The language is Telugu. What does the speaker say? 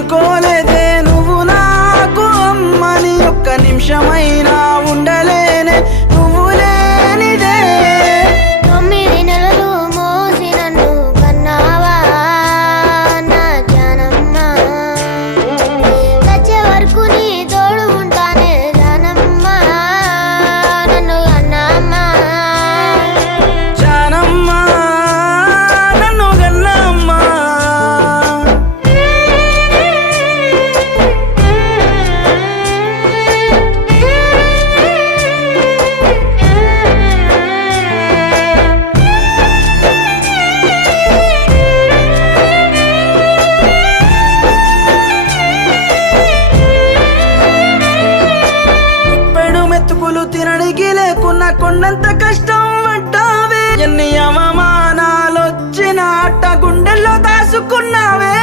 అనుకోలేదే నువ్వు నాకు అమ్మని ఒక్క నిమిషమైనా ఉండలేనే నువ్వు లేనిదే 9 నెలలు మోసి నన్ను కన్నావా నా జానమ్మ చచ్చే వరకు నీ తోడు ఉంటానే జానమ్మ నన్ను కన్నమ్మ జానమ్మ నన్ను గన్నమ్మ పెడు మెతుకులు తినడానికి లేకున్నా కొండంత కష్టం పడ్డావే ఎన్ని అవమానాలొచ్చిన అట్ట గుండెల్లో దాసుకున్నావే